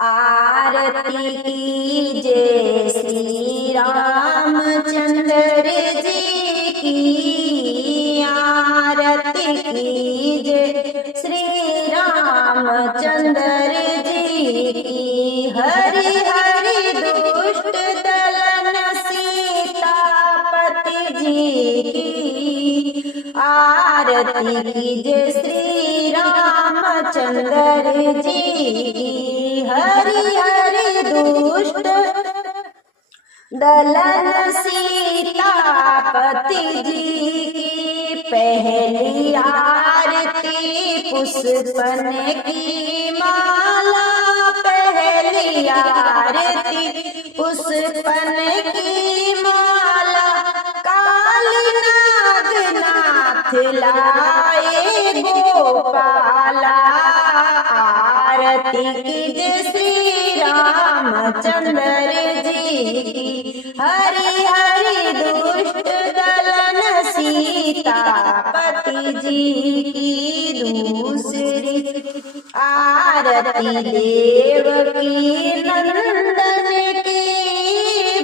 आरती कीजिए श्री रामचंद्र जी की, आरती कीजिए श्री रामचंद्र जी की। हरि हरि दुष्ट दलन सीतापति जी की, आरती कीजिए श्री रामचंद्र जी की। हरि हरि दुष्ट दलन सीतापति जी की। पहली आरती पुष्पन की माला, पहली आरती पुष्पन की माला। काली नागनाथ लाए गोपाला, आरती कीजिए श्री रामचंद्र जी की। हरि हरि दुष्ट दलन सीतापति जी की। दूसरी आरती देवकी नंदन की,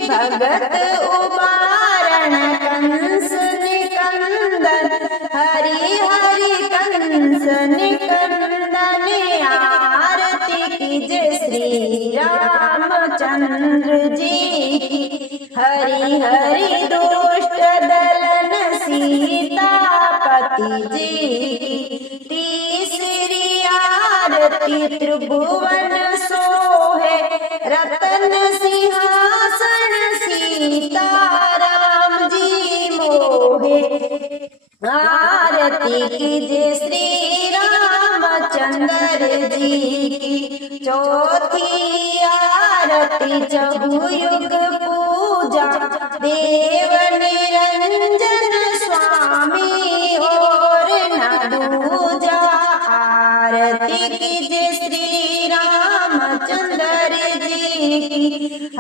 भगत उबारण कंस निकंदन। हरि हरि कंस निकंदन, आरती कीजिए श्री रामचंद्र जी की। हरि हरि दुष्ट दलन सीतापति जी की। तीसरी आरती त्रिभुवन सोहे रतन सिंहासन, सीताराम जी मोहे, आरती कीजिए श्री रामचंद्र जी की। चौथी आरती चहुयुग पूजा देव निरंजन स्वामी और न दूजा, आरती कीजिए श्री रामचंद्र जी की।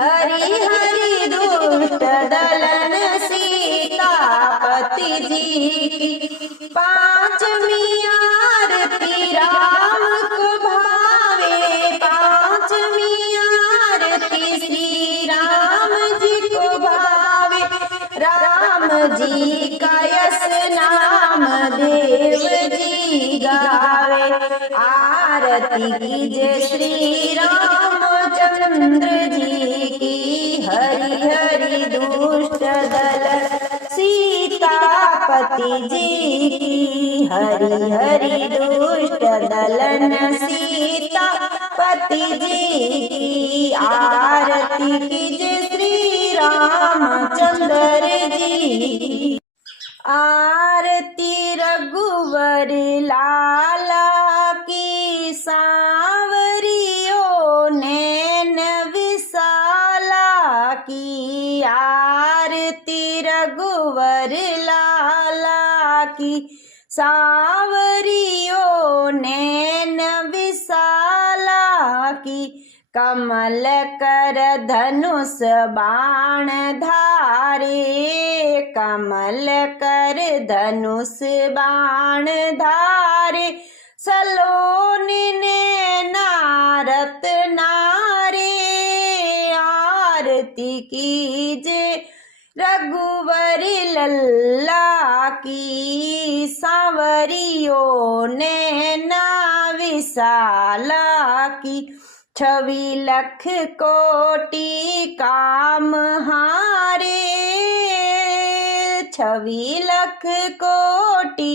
हरि हरि दुष्ट दलन सीतापति जी की। पांचवी आरती राम को भावे, पांचवी आरती श्री राम जी को भावे। राम जी का यश नाम देव जी गावे, आरती कीजिए श्री रामचंद्र जी की। हरि हरि दुष्ट दलन सीतापति जी की। हरि हरि दुष्ट दलन सीतापति जी की, आरती कीजिए श्री रामचंद्र जी की। आरती रघुवर लाला की, सांवरियो नैन विशाला की। आरती रघुवर लाला की, सांवरियो नैन विशाला की। कमल कर धनुष बाण धारे, कमल कर धनुष बाण धारे। सलोनी ने नारत नारे, आरती कीजिए रघुवर लल्ला की। सांवरियो नैना विशाला की। 26 लख कोटि काम हारे, 26 लख कोटि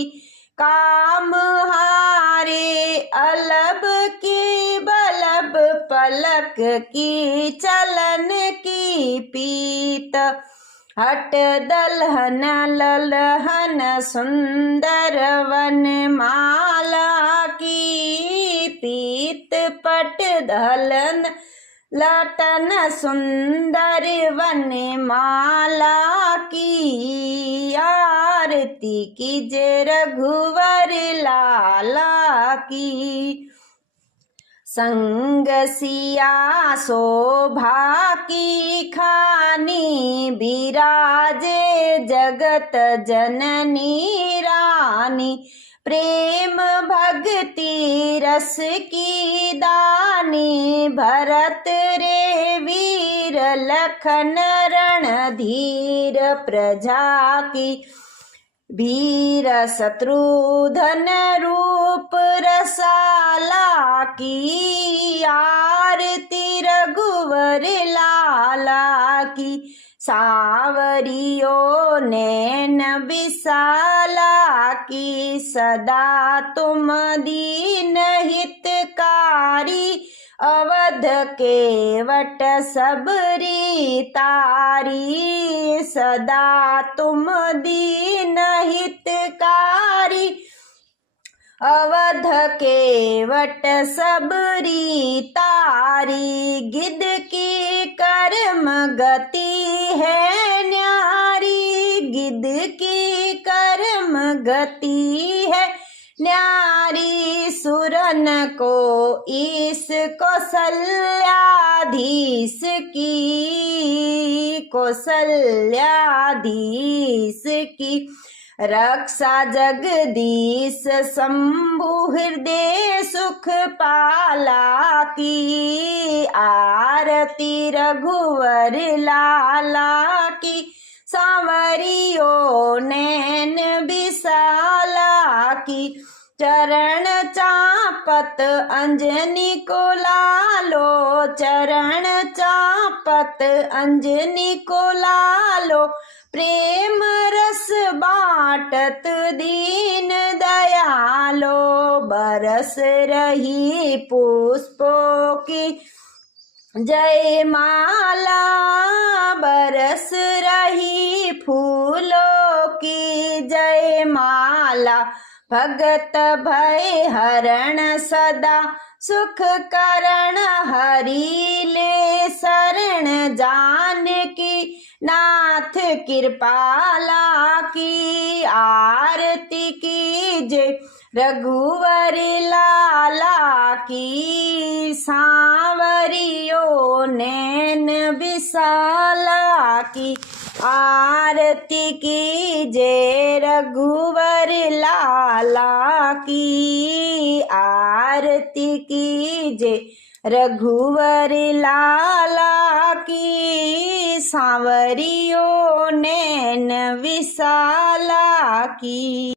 काम हारे। अलब की बलब पलक की, चलन की पीत। हट दलहन ललहन सुंदर वन माला की। पीत पट दलन लटन सुंदर वन माला की। आरती कीजिए रघुवर लाला की। संग सिया शोभा की खानी, बिराजे जगत जननी रानी। प्रेम भक्ति रस की दानी, भरत रे वीर लखन रणधीर प्रजा की वीर शत्रुधन रूप रसाला की आरती रघुवर लाला की सावरियो नैन विशाला की सदा तुम दीन हितकारी अवध केवट सबरी तारी सदा तुम दीन हितकारी अवध केवट सबरी तारी गिद्ध की कर्म गति है न्यारी गिद्ध की कर्म गति है न्यारी सुरन को इस कौशल्याधीश की रक्षा जगदीश शंभु हृदय सुख पाला की आरती रघुवर लाला की सांवरियो नैन विशाला की चरण चापत अंजनी को लालो चरण चापत अंजनी को लालो प्रेम रस बाटत दीन दयालो बरस रही पुष्पों की जय माला बरस रही फूलों की जय माला भगत भय हरण सदा सुख करण हरि ले शरण जान की नाथ कृपाला की आरती कीजय रघुवर लाला की सांवरियो नैन विशाला की आरती कीजय रघुवर लाला की आरती कीजय रघुवर लाला की सांवरियो नैन विशाला की।